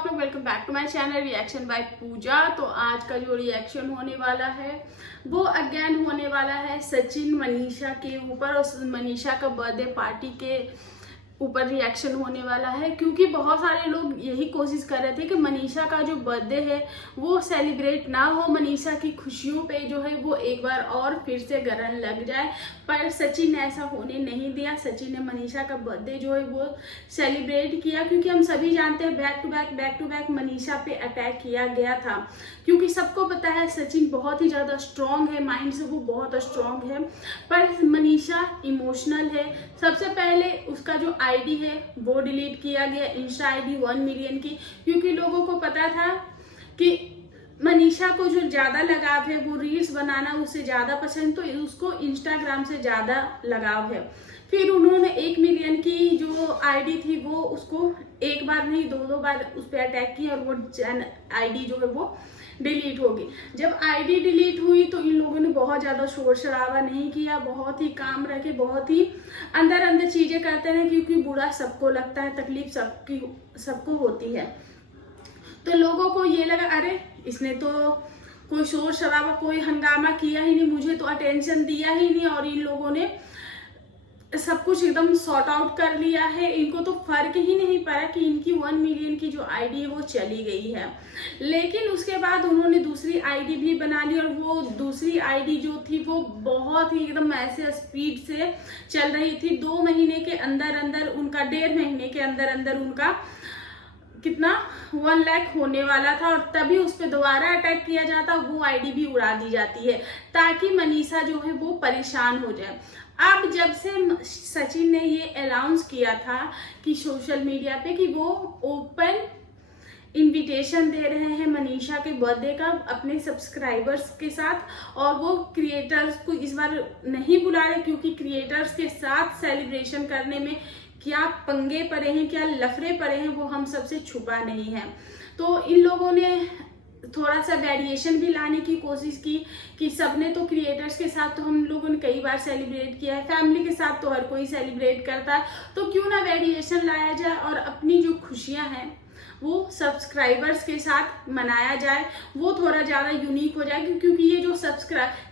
आप लोग, welcome back to my channel reaction by Pooja. तो आज का जो रिएक्शन होने वाला है वो अगेन होने वाला है सचिन मनीषा के ऊपर, और मनीषा का बर्थडे पार्टी के ऊपर रिएक्शन होने वाला है। क्योंकि बहुत सारे लोग यही कोशिश कर रहे थे कि मनीषा का जो बर्थडे है वो सेलिब्रेट ना हो, मनीषा की खुशियों पे जो है वो एक बार और फिर से ग्रहण लग जाए। पर सचिन ने ऐसा होने नहीं दिया। सचिन ने मनीषा का बर्थडे जो है वो सेलिब्रेट किया, क्योंकि हम सभी जानते हैं बैक टू बैक मनीषा पे अटैक किया गया था। क्योंकि सबको पता है सचिन बहुत ही ज़्यादा स्ट्रॉन्ग है, माइंड से वो बहुत स्ट्रॉन्ग है, पर मनीषा इमोशनल है। सबसे पहले उसका जो आईडी है वो डिलीट किया गया, इंस्टा आईडी 1 मिलियन की, क्योंकि लोगों को पता था कि मनीषा को जो ज़्यादा लगाव है वो रील्स बनाना उससे ज़्यादा पसंद, तो उसको इंस्टाग्राम से ज़्यादा लगाव है। फिर उन्होंने 1 मिलियन की जो आईडी थी वो उसको एक बार नहीं दो बार उस पर अटैक किया, और वो आईडी जो है वो डिलीट होगी। जब आईडी डिलीट हुई तो इन लोगों ने बहुत ज़्यादा शोर शराबा नहीं किया, बहुत ही काम रखे, बहुत ही अंदर चीज़ें करते रहे, क्योंकि बुरा सबको लगता है, तकलीफ सबको होती है। तो लोगों को ये लगा अरे इसने तो कोई शोर शराबा कोई हंगामा किया ही नहीं, मुझे तो अटेंशन दिया ही नहीं, और इन लोगों ने सब कुछ एकदम सॉर्ट आउट कर लिया है। इनको तो फर्क ही नहीं पड़ा कि इनकी 1 मिलियन की जो आईडी है वो चली गई है। लेकिन उसके बाद उन्होंने दूसरी आईडी भी बना ली, और वो दूसरी आईडी जो थी वो बहुत ही एकदम ऐसे स्पीड से चल रही थी। 2 महीने के अंदर उनका 1.5 महीने के अंदर उनका कितना 1 लाख होने वाला था, और तभी उस पर दोबारा अटैक किया जाता, वो आईडी भी उड़ा दी जाती है ताकि मनीषा जो है वो परेशान हो जाए। अब जब से सचिन ने ये अनाउंस किया था कि सोशल मीडिया पे कि वो ओपन इनविटेशन दे रहे हैं मनीषा के बर्थडे का अपने सब्सक्राइबर्स के साथ, और वो क्रिएटर्स को इस बार नहीं बुला रहे, क्योंकि क्रिएटर्स के साथ सेलिब्रेशन करने में क्या पंगे पड़े हैं, क्या लफड़े पड़े हैं, वो हम सबसे छुपा नहीं है। तो इन लोगों ने थोड़ा सा वेरिएशन भी लाने की कोशिश की कि सबने तो क्रिएटर्स के साथ तो हम लोगों ने कई बार सेलिब्रेट किया है, फैमिली के साथ तो हर कोई सेलिब्रेट करता है, तो क्यों ना वेरिएशन लाया जाए और अपनी जो खुशियां हैं वो सब्सक्राइबर्स के साथ मनाया जाए, वो थोड़ा ज़्यादा यूनिक हो जाए। क्योंकि ये जो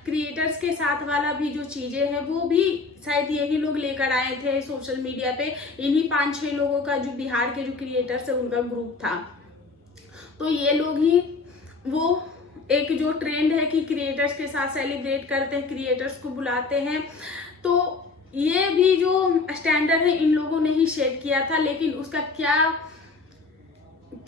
क्रिएटर्स के साथ वाला भी जो चीज़ें हैं वो भी शायद यही लोग लेकर आए थे सोशल मीडिया पे। इन्हीं 5-6 लोगों का जो बिहार के जो क्रिएटर्स है उनका ग्रुप था, तो ये लोग ही वो एक जो ट्रेंड है कि क्रिएटर्स के साथ सेलिब्रेट करते हैं, क्रिएटर्स को बुलाते हैं, तो ये भी जो स्टैंडर्ड है इन लोगों ने ही सेट किया था। लेकिन उसका क्या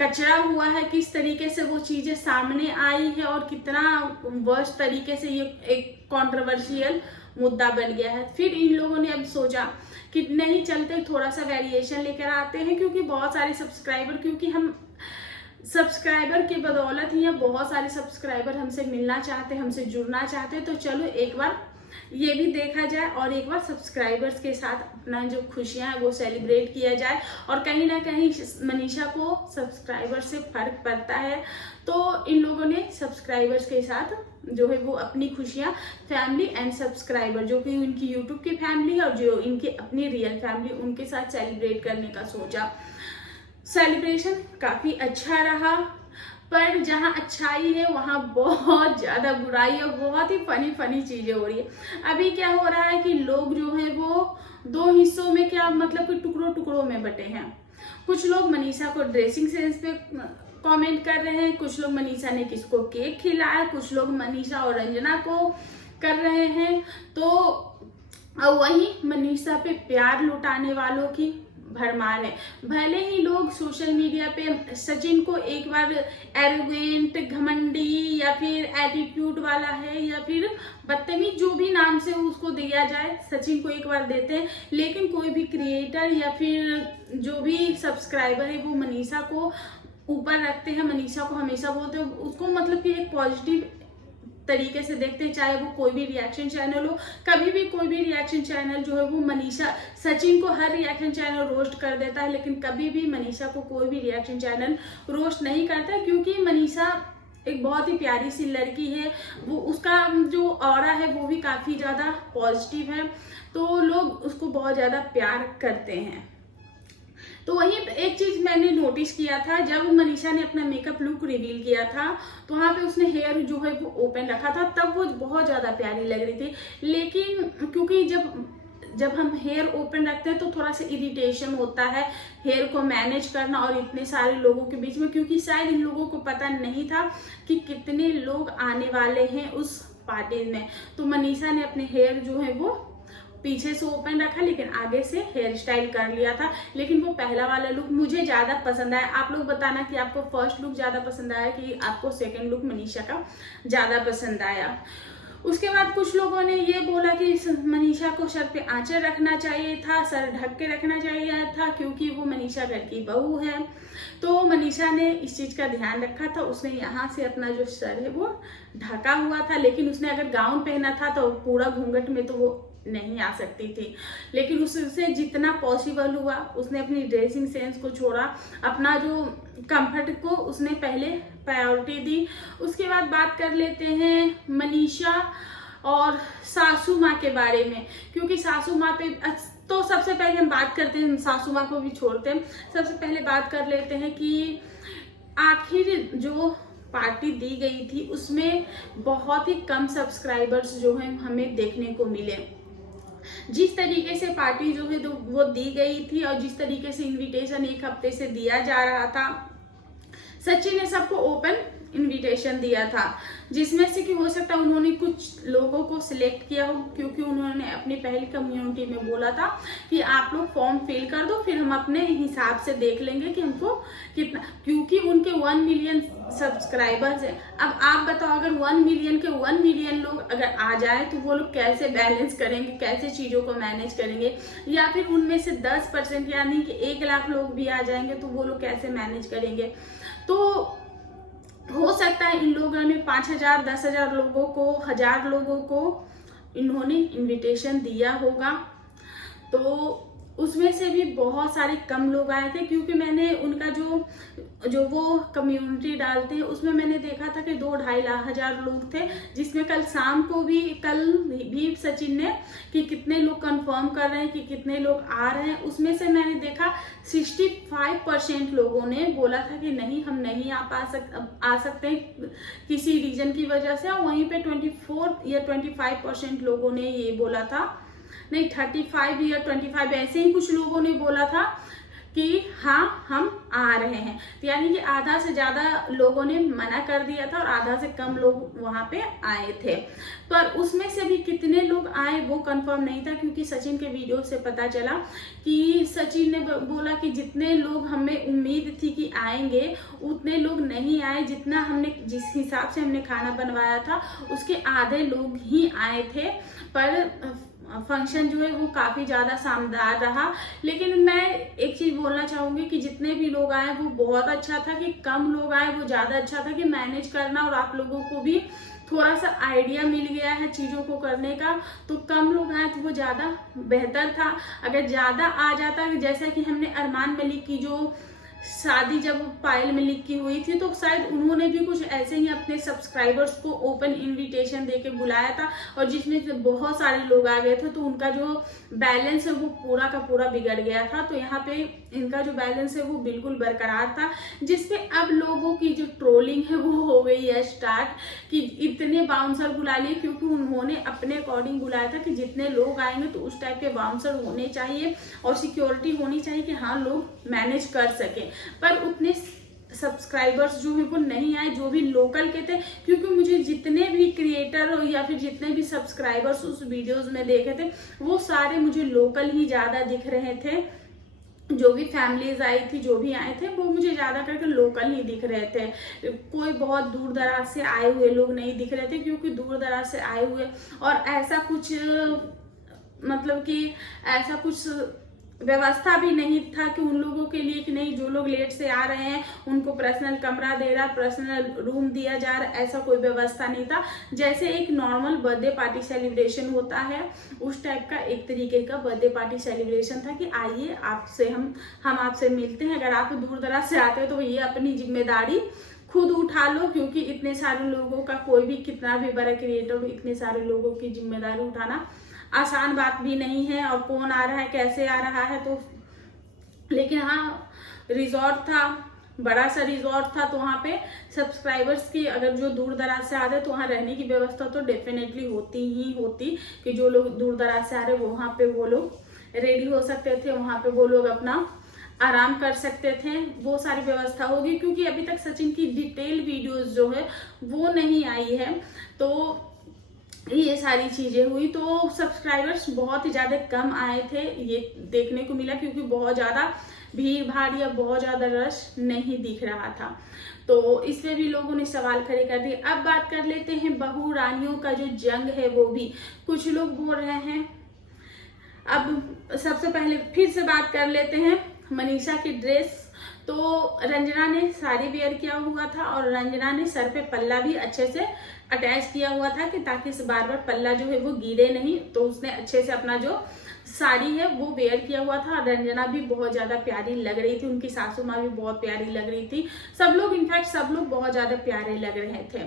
कचरा हुआ है, किस तरीके से वो चीजें सामने आई है, और कितना वर्स्ट तरीके से ये एक कंट्रोवर्शियल मुद्दा बन गया है। फिर इन लोगों ने अब सोचा कि नहीं चलते, थोड़ा सा वेरिएशन लेकर आते हैं, क्योंकि बहुत सारे सब्सक्राइबर, क्योंकि हम सब्सक्राइबर की बदौलत ही बहुत सारे सब्सक्राइबर हमसे मिलना चाहते हैं, हमसे जुड़ना चाहते हैं, तो चलो एक बार ये भी देखा जाए और एक बार सब्सक्राइबर्स के साथ अपना जो खुशियां हैं वो सेलिब्रेट किया जाए। और कहीं ना कहीं मनीषा को सब्सक्राइबर से फर्क पड़ता है, तो इन लोगों ने सब्सक्राइबर्स के साथ जो है वो अपनी खुशियां फैमिली एंड सब्सक्राइबर, जो कि उनकी यूट्यूब की फैमिली है और जो इनकी अपनी रियल फैमिली, उनके साथ सेलिब्रेट करने का सोचा। सेलिब्रेशन काफी अच्छा रहा, पर जहाँ अच्छाई है वहाँ बहुत ज्यादा बुराई और बहुत ही फनी चीजें हो रही है। अभी क्या हो रहा है कि लोग जो है वो 2 हिस्सों में, क्या मतलब कि टुकड़ों में बटे हैं। कुछ लोग मनीषा को ड्रेसिंग सेंस पे कमेंट कर रहे हैं, कुछ लोग मनीषा ने किसको केक खिलाया, कुछ लोग मनीषा और रंजना को कर रहे हैं, तो वही मनीषा पे प्यार लुटाने वालों की भरमार है। भले ही लोग सोशल मीडिया पे सचिन को एक बार एरोगेंट, घमंडी या फिर एटीट्यूड वाला है या फिर बदतमीज, जो भी नाम से उसको दिया जाए, सचिन को एक बार देते हैं, लेकिन कोई भी क्रिएटर या फिर जो भी सब्सक्राइबर है वो मनीषा को ऊपर रखते हैं, मनीषा को हमेशा बोलते हैं, उसको मतलब कि एक पॉजिटिव तरीके से देखते हैं। चाहे वो कोई भी रिएक्शन चैनल हो, कभी भी कोई भी रिएक्शन चैनल जो है वो मनीषा, सचिन को हर रिएक्शन चैनल रोस्ट कर देता है, लेकिन कभी भी मनीषा को कोई भी रिएक्शन चैनल रोस्ट नहीं करता, क्योंकि मनीषा एक बहुत ही प्यारी सी लड़की है, वो उसका जो ऑरा है वो भी काफी ज्यादा पॉजिटिव है, तो लोग उसको बहुत ज्यादा प्यार करते हैं। तो वहीं एक चीज मैंने नोटिस किया था, जब मनीषा ने अपना मेकअप लुक रिवील किया था तो वहां पे उसने हेयर जो है वो ओपन रखा था, तब वो बहुत ज्यादा प्यारी लग रही थी। लेकिन क्योंकि जब हम हेयर ओपन रखते हैं तो थोड़ा सा इरिटेशन होता है हेयर को मैनेज करना और इतने सारे लोगों के बीच में, क्योंकि शायद इन लोगों को पता नहीं था कि कितने लोग आने वाले हैं उस पार्टी में। तो मनीषा ने अपने हेयर जो है वो पीछे से ओपन रखा, लेकिन आगे से हेयर स्टाइल कर लिया था। लेकिन वो पहला वाला लुक मुझे ज्यादा पसंद आया। आप लोग बताना कि आपको फर्स्ट लुक ज्यादा पसंद आया कि आपको सेकंड लुक मनीषा का ज्यादा पसंद आया। उसके बाद कुछ लोगों ने ये बोला कि मनीषा को सर पे आंचल रखना चाहिए था, सर ढक के रखना चाहिए था, क्योंकि वो मनीषा घर की बहू है। तो मनीषा ने इस चीज का ध्यान रखा था, उसने यहाँ से अपना जो सर है वो ढका हुआ था। लेकिन उसने अगर गाउन पहना था तो पूरा घूंघट में तो वो नहीं आ सकती थी। लेकिन उससे जितना पॉसिबल हुआ उसने अपनी ड्रेसिंग सेंस को छोड़ा, अपना जो कंफर्ट को उसने पहले प्रायोरिटी दी। उसके बाद बात कर लेते हैं मनीषा और सासू माँ के बारे में, क्योंकि सासू माँ पे तो सबसे पहले हम बात करते हैं, सासू माँ को भी छोड़ते हैं। सबसे पहले बात कर लेते हैं कि आखिर जो पार्टी दी गई थी उसमें बहुत ही कम सब्सक्राइबर्स जो हैं हमें देखने को मिले। जिस तरीके से पार्टी जो है वो दी गई थी और जिस तरीके से इनविटेशन एक हफ्ते से दिया जा रहा था, सचिन ने सबको ओपन इनविटेशन दिया था, जिसमें से कि हो सकता है उन्होंने कुछ लोगों को सिलेक्ट किया हो, क्योंकि उन्होंने अपनी पहली कम्युनिटी में बोला था कि आप लोग फॉर्म फिल कर दो, फिर हम अपने हिसाब से देख लेंगे कि हमको कितना, क्योंकि उनके 1 मिलियन सब्सक्राइबर्स है। अब आप बताओ अगर 1 मिलियन के 1 मिलियन लोग अगर आ जाए तो वो लोग कैसे बैलेंस करेंगे, कैसे चीजों को मैनेज करेंगे, या फिर उनमें से 10% यानी कि 1 लाख लोग भी आ जाएंगे तो वो लोग कैसे मैनेज करेंगे। तो हो सकता है इन लोगों ने 5,000 10,000 लोगों को 1,000 लोगों को इन्होंने इनविटेशन दिया होगा। तो उसमें से भी बहुत सारे कम लोग आए थे, क्योंकि मैंने उनका जो वो कम्युनिटी डालते हैं उसमें मैंने देखा था कि 2-2.5 हजार लोग थे, जिसमें कल भी सचिन ने कि कितने लोग कंफर्म कर रहे हैं कि कितने लोग आ रहे हैं। उसमें से मैंने देखा 65% लोगों ने बोला था कि नहीं हम नहीं आ सकते किसी रीजन की वजह से, और वहीं पे 24 या 25% लोगों ने ये बोला था, नहीं 35 या 25 ऐसे ही कुछ लोगों ने बोला था कि हाँ हम आ रहे हैं। तो यानी कि आधा से ज्यादा लोगों ने मना कर दिया था और आधा से कम लोग वहां पे आए थे। पर उसमें से भी कितने लोग आए वो कंफर्म नहीं था, क्योंकि सचिन के वीडियो से पता चला कि सचिन ने बोला कि जितने लोग हमें उम्मीद थी कि आएंगे उतने लोग नहीं आए। जिस हिसाब से हमने खाना बनवाया था उसके आधे लोग ही आए थे। पर फंक्शन जो है वो काफी ज्यादा शानदार रहा। लेकिन मैं एक चीज बोलना चाहूंगी कि जितने भी लोग आए वो बहुत अच्छा था, कि कम लोग आए वो ज्यादा अच्छा था, कि मैनेज करना और आप लोगों को भी थोड़ा सा आइडिया मिल गया है चीजों को करने का। तो कम लोग आए तो वो ज्यादा बेहतर था। अगर ज्यादा आ जाता, जैसा कि हमने अरमान मलिक की जो शादी जब पायल मलिक की हुई थी तो शायद उन्होंने भी कुछ ऐसे ही अपने सब्सक्राइबर्स को ओपन इनविटेशन देके बुलाया था, और जिसमें बहुत सारे लोग आ गए थे तो उनका जो बैलेंस है वो पूरा का पूरा बिगड़ गया था। तो यहाँ पे इनका जो बैलेंस है वो बिल्कुल बरकरार था, जिसपे अब लोगों की जो ट्रोलिंग है वो हो गई है स्टार्ट कि इतने बाउंसर बुला लिए, क्योंकि उन्होंने अपने अकॉर्डिंग बुलाया था कि जितने लोग आएंगे तो उस टाइप के बाउंसर होने चाहिए और सिक्योरिटी होनी चाहिए कि हाँ लोग मैनेज कर सके। पर उतने सब्सक्राइबर्स जो है वो नहीं आए जो भी लोकल के थे, क्योंकि मुझे जितने भी क्रिएटर या फिर जितने भी सब्सक्राइबर्स उस वीडियोस में देखे थे वो सारे मुझे लोकल ही ज्यादा दिख रहे थे। जो भी फैमिलीज आई थी, जो भी आए थे वो मुझे ज्यादा करके लोकल ही दिख रहे थे। कोई बहुत दूर दराज से आए हुए लोग नहीं दिख रहे थे, क्योंकि दूर दराज से आए हुए और ऐसा कुछ मतलब कि ऐसा कुछ व्यवस्था भी नहीं था कि उन लोगों के लिए कि नहीं जो लोग लेट से आ रहे हैं उनको पर्सनल कमरा दे रहा, पर्सनल रूम दिया जा रहा, ऐसा कोई व्यवस्था नहीं था। जैसे एक नॉर्मल बर्थडे पार्टी सेलिब्रेशन होता है उस टाइप का एक तरीके का बर्थडे पार्टी सेलिब्रेशन था कि आइए आपसे हम आपसे मिलते हैं। अगर आप दूर दराज से आते हो तो ये अपनी जिम्मेदारी खुद उठा लो, क्योंकि इतने सारे लोगों का कोई भी कितना भी बड़ा क्रिएटर हो, इतने सारे लोगों की जिम्मेदारी उठाना आसान बात भी नहीं है। और कौन आ रहा है कैसे आ रहा है तो लेकिन हाँ, रिजॉर्ट था, बड़ा सा रिजॉर्ट था, तो वहाँ पे सब्सक्राइबर्स की अगर जो दूर दराज से आ रहे तो वहाँ रहने की व्यवस्था तो डेफिनेटली होती ही होती, कि जो लोग दूर दराज से आ रहे वहाँ पे वो लोग रेडी हो सकते थे, वहाँ पे वो लोग अपना आराम कर सकते थे, वो सारी व्यवस्था होगी। क्योंकि अभी तक सचिन की डिटेल वीडियोस जो है वो नहीं आई है, तो ये सारी चीजें हुई, तो सब्सक्राइबर्स बहुत ही ज्यादा कम आए थे, ये देखने को मिला, क्योंकि बहुत ज्यादा भीड़ भाड़ या बहुत ज्यादा रश नहीं दिख रहा था। तो इसमें भी लोगों ने सवाल खड़े कर दिए। अब बात कर लेते हैं बहू रानियों का जो जंग है, वो भी कुछ लोग बोल रहे हैं। अब सबसे पहले फिर से बात कर लेते हैं मनीषा की ड्रेस। तो रंजना ने साड़ी वेयर किया हुआ था और रंजना ने सर पे पल्ला भी अच्छे से अटैच किया हुआ था, कि ताकि बार बार पल्ला जो है वो गिरे नहीं। तो उसने अच्छे से अपना जो साड़ी है वो वेयर किया हुआ था। रंजना भी बहुत ज्यादा प्यारी लग रही थी, उनकी सासू माँ भी बहुत प्यारी लग रही थी, सब लोग, इनफैक्ट सब लोग बहुत ज्यादा प्यारे लग रहे थे।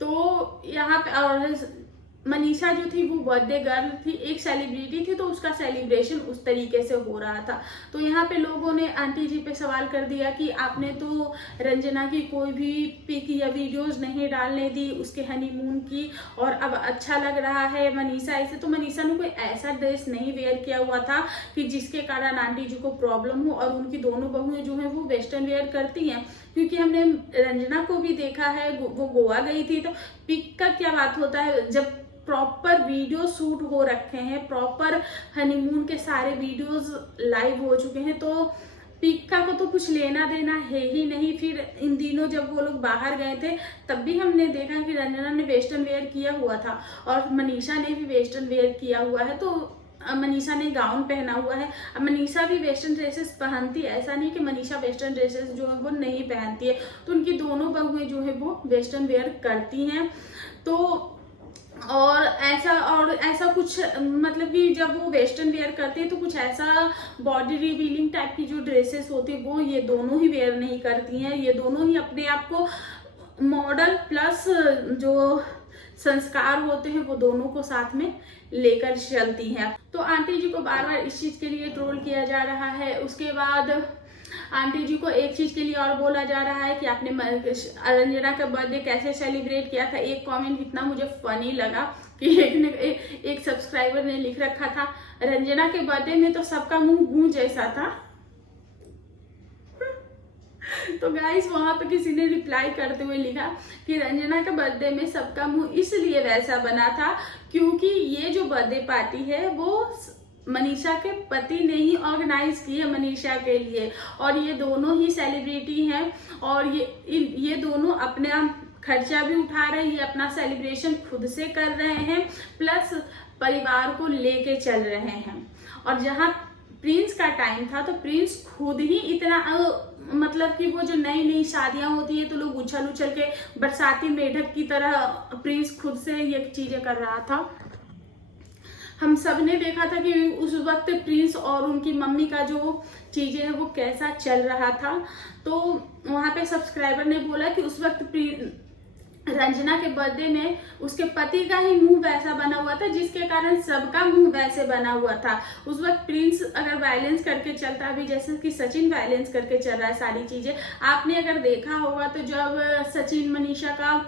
तो यहाँ पे और मनीषा जो थी वो बर्थडे गर्ल थी, एक सेलिब्रिटी थी, तो उसका सेलिब्रेशन उस तरीके से हो रहा था। तो यहाँ पे लोगों ने आंटी जी पे सवाल कर दिया कि आपने तो रंजना की कोई भी पिक या वीडियोस नहीं डालने दी उसके हनीमून की, और अब अच्छा लग रहा है मनीषा ऐसे। तो मनीषा ने कोई ऐसा ड्रेस नहीं वेयर किया हुआ था कि जिसके कारण आंटी जी को प्रॉब्लम हो, और उनकी दोनों बहुएं जो है वो वेस्टर्न वेयर करती हैं। क्योंकि हमने रंजना को भी देखा है, वो गोवा गई थी, तो पिक का क्या बात होता है, जब प्रॉपर वीडियो शूट हो रखे हैं, प्रॉपर हनीमून के सारे वीडियोस लाइव हो चुके हैं, तो पिक को तो कुछ लेना देना है ही नहीं। फिर इन दिनों जब वो लोग बाहर गए थे तब भी हमने देखा कि रंजना ने वेस्टर्न वेयर किया हुआ था और मनीषा ने भी वेस्टर्न वेयर किया हुआ है। तो मनीषा ने गाउन पहना हुआ है। अब मनीषा भी वेस्टर्न ड्रेसेस पहनती है, ऐसा नहीं कि मनीषा वेस्टर्न ड्रेसेस जो है वो नहीं पहनती है। तो उनकी दोनों बहुएं जो है वो वेस्टर्न वेयर करती हैं। तो और ऐसा कुछ मतलब कि जब वो वेस्टर्न वेयर करते हैं तो कुछ ऐसा बॉडी रिवीलिंग टाइप की जो ड्रेसेस होती है वो ये दोनों ही वेयर नहीं करती हैं। ये दोनों ही अपने आप को मॉडल प्लस जो संस्कार होते हैं वो दोनों को साथ में लेकर चलती हैं। तो आंटी जी को बार बार इस चीज के लिए ट्रोल किया जा रहा है। उसके बाद आंटी जी को एक चीज के लिए और बोला जा रहा है कि आपने रंजना का बर्थडे कैसे सेलिब्रेट किया था। एक कमेंट इतना मुझे फनी लगा कि एक सब्सक्राइबर ने लिख रखा था, रंजना के बर्थडे में तो सबका मुंह गूं जैसा था। तो गाइस वहां पे किसी ने रिप्लाई करते हुए लिखा कि रंजना के बर्थडे में सबका मुंह इसलिए वैसा बना था क्योंकि ये जो बर्थडे पार्टी है वो मनीषा के पति ने ही ऑर्गेनाइज की है मनीषा के लिए, और ये दोनों ही सेलिब्रिटी हैं और ये दोनों अपना खर्चा भी उठा रहे हैं, अपना सेलिब्रेशन खुद से कर रहे हैं, प्लस परिवार को लेके चल रहे हैं। और जहाँ प्रिंस का टाइम था तो प्रिंस खुद ही इतना मतलब कि वो जो नई नई शादियां होती है तो लोग उछल उछल के बरसाती मेढक की तरह प्रिंस खुद से ये चीजें कर रहा था। हम सब ने देखा था कि उस वक्त प्रिंस और उनकी मम्मी का जो चीजें है वो कैसा चल रहा था। तो वहां पे सब्सक्राइबर ने बोला कि उस वक्त रंजना के बर्थडे में उसके पति का ही मुंह वैसा बना हुआ था जिसके कारण सबका मुंह वैसे बना हुआ था। उस वक्त प्रिंस अगर वायलेंस करके चलता अभी जैसे कि सचिन वायलेंस करके चल रहा है सारी चीजें, आपने अगर देखा होगा तो जब सचिन मनीषा का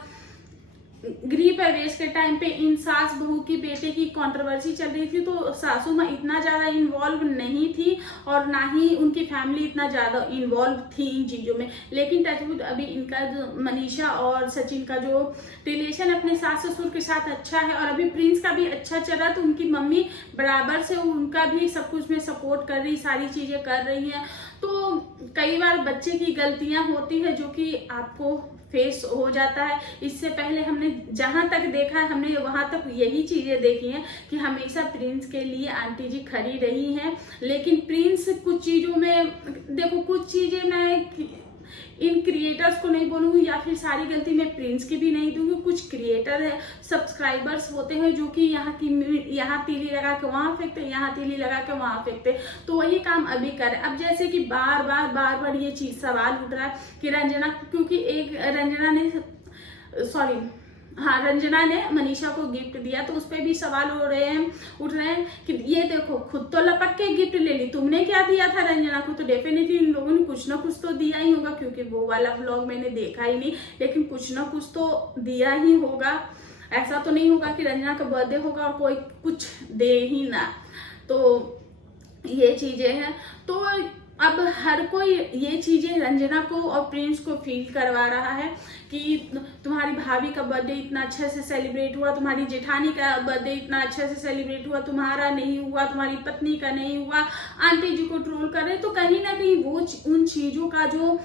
गृह प्रवेश के टाइम पे इन सास बहू की बेटे की कंट्रोवर्सी चल रही थी तो सासू माँ इतना ज्यादा इन्वॉल्व नहीं थी और ना ही उनकी फैमिली इतना ज्यादा इन्वॉल्व थी इन चीजों में। लेकिन टचवुड अभी इनका जो मनीषा और सचिन का जो रिलेशन अपने सास ससुर के साथ अच्छा है और अभी प्रिंस का भी अच्छा चल रहा, तो उनकी मम्मी बराबर से उनका भी सब कुछ में सपोर्ट कर रही, सारी चीजें कर रही है। तो कई बार बच्चे की गलतियां होती है जो कि आपको फेस हो जाता है। इससे पहले हमने जहां तक देखा है हमने वहां तक यही चीजें देखी हैं कि हमेशा प्रिंस के लिए आंटी जी खड़ी रही हैं। लेकिन प्रिंस कुछ चीजों में देखो, कुछ चीजें मैं इन क्रिएटर्स को नहीं बोलूंगी या फिर सारी गलती मैं प्रिंस की भी नहीं दूंगी। कुछ क्रिएटर है, सब्सक्राइबर्स होते हैं जो कि यहाँ तीली लगा के वहां फेंकते, यहाँ तीली लगा के वहां फेंकते, तो वही काम अभी करें। अब जैसे कि बार बार ये चीज सवाल उठ रहा है कि रंजना, क्योंकि एक रंजना ने हाँ, रंजना ने मनीषा को गिफ्ट दिया, तो उस पर भी सवाल उठ रहे हैं कि ये देखो खुद तो लपक के गिफ्ट ले ली, तुमने क्या दिया था रंजना को? तो डेफिनेटली इन लोगों ने कुछ ना कुछ तो दिया ही होगा, क्योंकि वो वाला व्लॉग मैंने देखा ही नहीं, लेकिन कुछ ना कुछ तो दिया ही होगा। ऐसा तो नहीं होगा कि रंजना का बर्थडे होगा और कोई कुछ दे ही ना। तो ये चीजें हैं। तो अब हर कोई ये चीजें रंजना को और प्रिंस को फील करवा रहा है कि तुम्हारी भाभी का बर्थडे इतना अच्छे से सेलिब्रेट हुआ, तुम्हारी जेठानी का बर्थडे इतना अच्छे से सेलिब्रेट हुआ, तुम्हारा नहीं हुआ, तुम्हारी पत्नी का नहीं हुआ, आंटी जी को ट्रोल कर रहे। तो कहीं ना कहीं वो उन चीजों का जो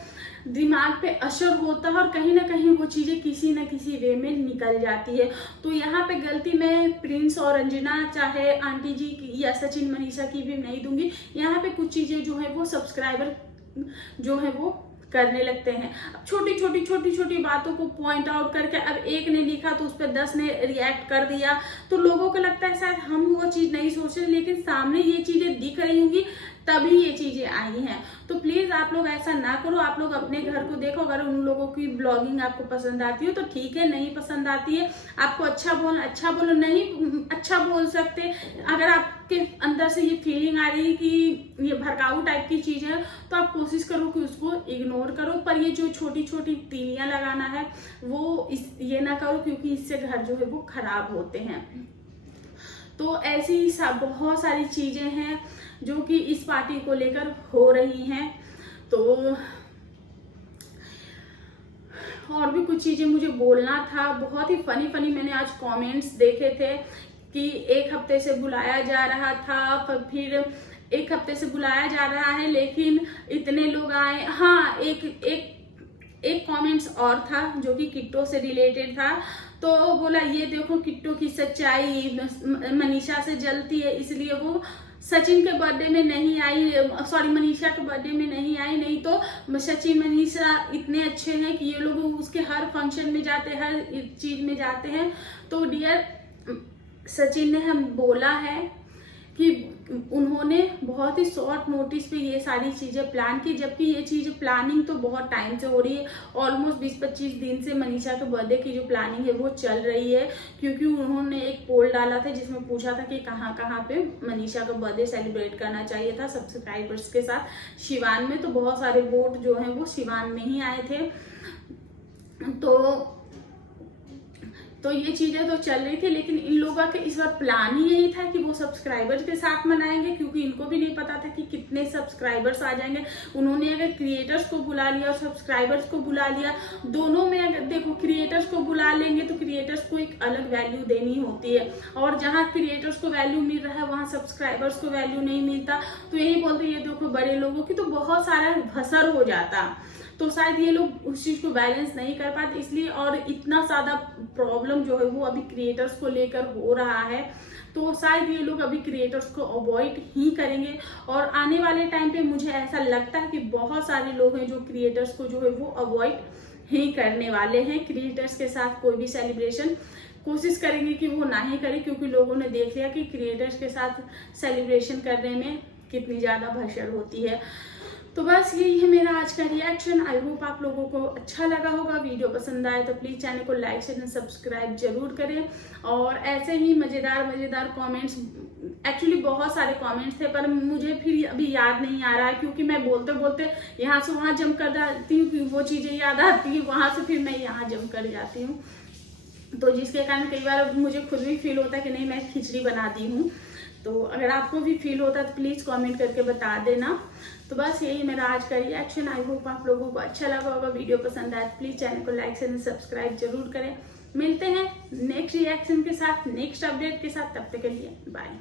दिमाग पे असर होता है और कहीं ना कहीं वो चीजें किसी न किसी वे में निकल जाती है। तो यहाँ पे गलती मैं प्रिंस और रंजना चाहे आंटी जी की या सचिन मनीषा की भी नहीं दूंगी। यहाँ पे कुछ चीजें जो है वो सब्सक्राइबर जो है वो करने लगते हैं। अब छोटी छोटी बातों को पॉइंट आउट करके अब एक ने लिखा तो उस पर 10 ने रिएक्ट कर दिया, तो लोगों को लगता है शायद हम वो चीज नहीं सोच रहे, लेकिन सामने ये चीजें दिख रही होंगी तभी ये चीजें आई हैं। तो प्लीज आप लोग ऐसा ना करो, आप लोग अपने घर को देखो। अगर उन लोगों की ब्लॉगिंग आपको पसंद आती हो तो ठीक है, नहीं पसंद आती है आपको अच्छा बोलो, नहीं अच्छा बोल सकते। अगर आपके अंदर से ये फीलिंग आ रही है कि ये भड़काऊ टाइप की चीज है तो आप कोशिश करो कि उसको इग्नोर करो, पर ये जो छोटी छोटी तीलियां लगाना है वो ये ना करो, क्योंकि इससे घर जो है वो खराब होते हैं। तो ऐसी बहुत सारी चीजें हैं जो कि इस पार्टी को लेकर हो रही हैं। तो और भी कुछ चीजें मुझे बोलना था। बहुत ही फनी मैंने आज कमेंट्स देखे थे कि एक हफ्ते से बुलाया जा रहा था, फिर एक हफ्ते से बुलाया जा रहा है लेकिन इतने लोग आए। हाँ, एक कमेंट्स और था जो कि किट्टो से रिलेटेड था। तो बोला ये देखो किट्टो की सच्चाई मनीषा से जलती है, इसलिए वो सचिन के बर्थडे में नहीं आई, सॉरी मनीषा के बर्थडे में नहीं आई, नहीं तो सचिन मनीषा इतने अच्छे हैं कि ये लोग उसके हर फंक्शन में जाते हैं, हर चीज में जाते हैं। तो डियर सचिन ने हम बोला है कि उन्होंने बहुत ही शॉर्ट नोटिस पे ये सारी चीजें प्लान की, जबकि ये चीज प्लानिंग तो बहुत टाइम से हो रही है। ऑलमोस्ट 20-25 दिन से मनीषा के बर्थडे की जो प्लानिंग है वो चल रही है, क्योंकि उन्होंने एक पोल डाला था जिसमें पूछा था कि कहाँ कहाँ पे मनीषा का बर्थडे सेलिब्रेट करना चाहिए था सब्सक्राइबर्स के साथ। शिवान में तो बहुत सारे वोट जो है वो शिवान में ही आए थे। तो ये चीजें तो चल रही थी, लेकिन इन लोगों के इस बार प्लान ही यही था कि वो सब्सक्राइबर्स के साथ मनाएंगे, क्योंकि इनको भी नहीं पता था कि कितने सब्सक्राइबर्स आ जाएंगे। उन्होंने अगर क्रिएटर्स को बुला लिया और सब्सक्राइबर्स को बुला लिया, दोनों में अगर देखो क्रिएटर्स को बुला लेंगे तो क्रिएटर्स को एक अलग वैल्यू देनी होती है, और जहाँ क्रिएटर्स को वैल्यू मिल रहा है वहाँ सब्सक्राइबर्स को वैल्यू नहीं मिलता। तो यही बोलते ये देखो बड़े लोगों की तो बहुत सारा भसर हो जाता, तो शायद ये लोग उस चीज को बैलेंस नहीं कर पाते, इसलिए और इतना ज्यादा प्रॉब्लम जो है वो अभी क्रिएटर्स को लेकर हो रहा है। तो शायद ये लोग अभी क्रिएटर्स को अवॉइड ही करेंगे, और आने वाले टाइम पे मुझे ऐसा लगता है कि बहुत सारे लोग हैं जो क्रिएटर्स को जो है वो अवॉइड ही करने वाले हैं। क्रिएटर्स के साथ कोई भी सेलिब्रेशन कोशिश करेंगे कि वो ना ही करें, क्योंकि लोगों ने देख लिया कि क्रिएटर्स के साथ सेलिब्रेशन करने में कितनी ज्यादा भसड़ होती है। तो बस यही है मेरा आज का रिएक्शन। आई होप आप लोगों को अच्छा लगा होगा। वीडियो पसंद आए तो प्लीज चैनल को लाइक शेयर एंड सब्सक्राइब जरूर करें, और ऐसे ही मजेदार कमेंट्स, एक्चुअली बहुत सारे कमेंट्स थे पर मुझे फिर अभी याद नहीं आ रहा है, क्योंकि मैं बोलते बोलते यहाँ से वहाँ जंप कर जाती हूँ, क्योंकि वो चीजें याद आती है, वहां से फिर मैं यहाँ जंप कर जाती हूँ, तो जिसके कारण कई बार मुझे खुद भी फील होता है कि नहीं मैं खिचड़ी बना दी हूँ। तो अगर आपको भी फील होता है तो प्लीज कमेंट करके बता देना। तो बस यही मेरा आज का रिएक्शन। आई होप आप लोगों को अच्छा लगा होगा। वीडियो पसंद आए तो प्लीज चैनल को लाइक एंड सब्सक्राइब जरूर करें। मिलते हैं नेक्स्ट रिएक्शन के साथ, नेक्स्ट अपडेट के साथ, तब तक के लिए बाय।